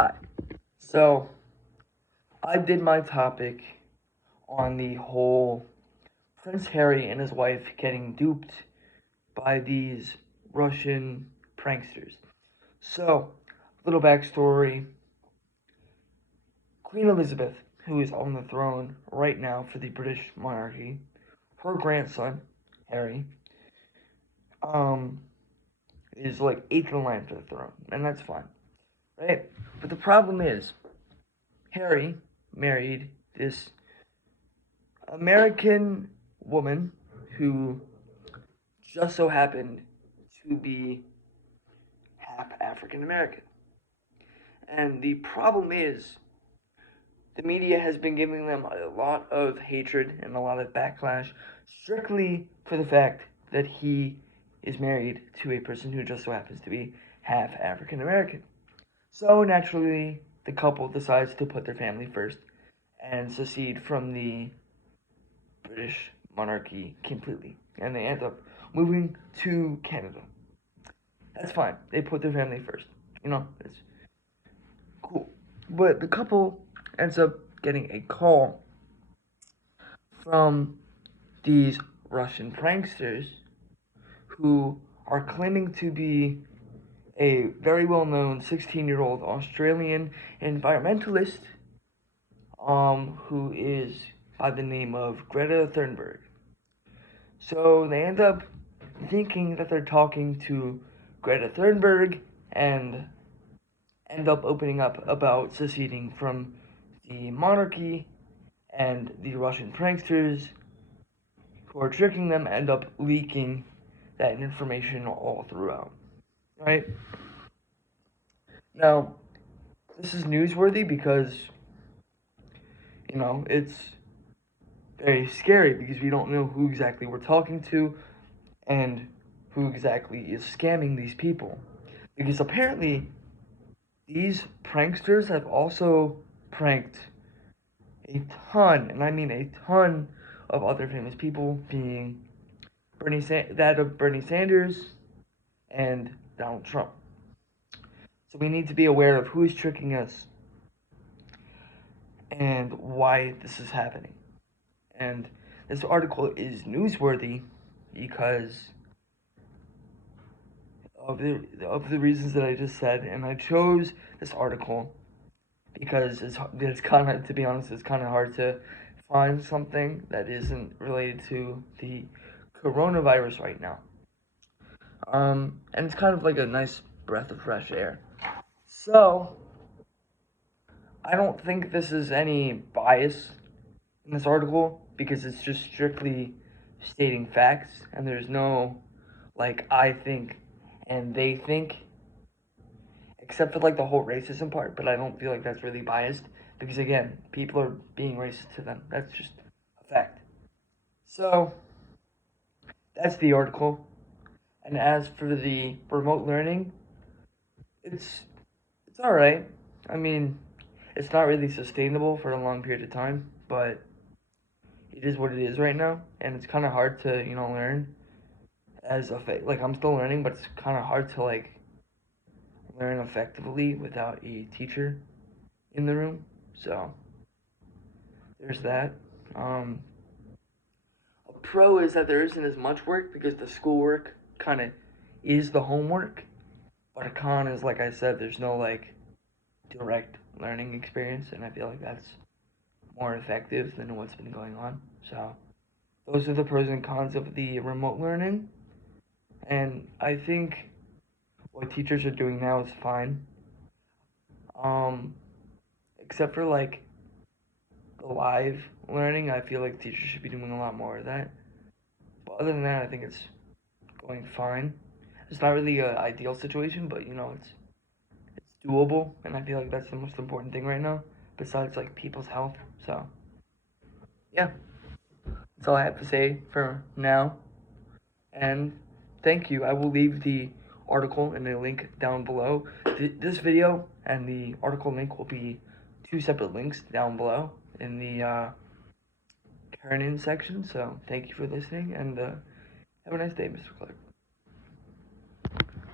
Hi. So, I did my topic on the whole Prince Harry and his wife getting duped by these Russian pranksters. So, little backstory. Queen Elizabeth, who is on the throne right now for the British monarchy, her grandson, Harry, um, is like eighth in line for the throne, and that's fine, right? But the problem is, Harry married this American woman who just so happened to be half African American. And the problem is, the media has been giving them a lot of hatred and a lot of backlash strictly for the fact that he is married to a person who just so happens to be half African American. So naturally, the couple decides to put their family first and secede from the British monarchy completely. And they end up moving to Canada. That's fine. They put their family first. It's cool. But the couple ends up getting a call from these Russian pranksters who are claiming to be a very well known 16-year-old Australian environmentalist who is by the name of Greta Thunberg. So they end up thinking that they're talking to Greta Thunberg and end up opening up about seceding from the monarchy, and the Russian pranksters who are tricking them end up leaking that information all throughout. Right? Now, this is newsworthy because, it's very scary because we don't know who exactly we're talking to and who exactly is scamming these people. Because apparently, these pranksters have also pranked a ton, and I mean a ton, of other famous people, being that of Bernie Sanders and Donald Trump. So we need to be aware of who is tricking us and why this is happening. And this article is newsworthy because of the reasons that I just said, and I chose this article because it's kind of, to be honest, it's kind of hard to find something that isn't related to the coronavirus right now. And it's kind of like a nice breath of fresh air. So, I don't think this is any bias in this article because it's just strictly stating facts, and there's no, like, I think and they think, except for like the whole racism part, but I don't feel like that's really biased because, again, people are being racist to them. That's just a fact. So, that's the article. And as for the remote learning, it's it's all right. I mean, it's not really sustainable for a long period of time, but it is what it is right now, and it's kind of hard to learn like I'm still learning, but it's kind of hard to like learn effectively without a teacher in the room. So there's that. Um, a pro is that there isn't as much work because the schoolwork kind of is the homework. But a con is, like I said, there's no like direct learning experience, and I feel like that's more effective than what's been going on. So those are the pros and cons of the remote learning. And I think what teachers are doing now is fine. Um, except for like the live learning, I feel like teachers should be doing a lot more of that. But other than that, I think it's going fine. It's not really an ideal situation, but it's doable, and I feel like that's the most important thing right now, besides like people's health. So yeah, that's all I have to say for now. And thank you. I will leave the article and a link down below. This video and the article link will be two separate links down below in the turn in section. So thank you for listening, and have a nice day, Mr. Clark.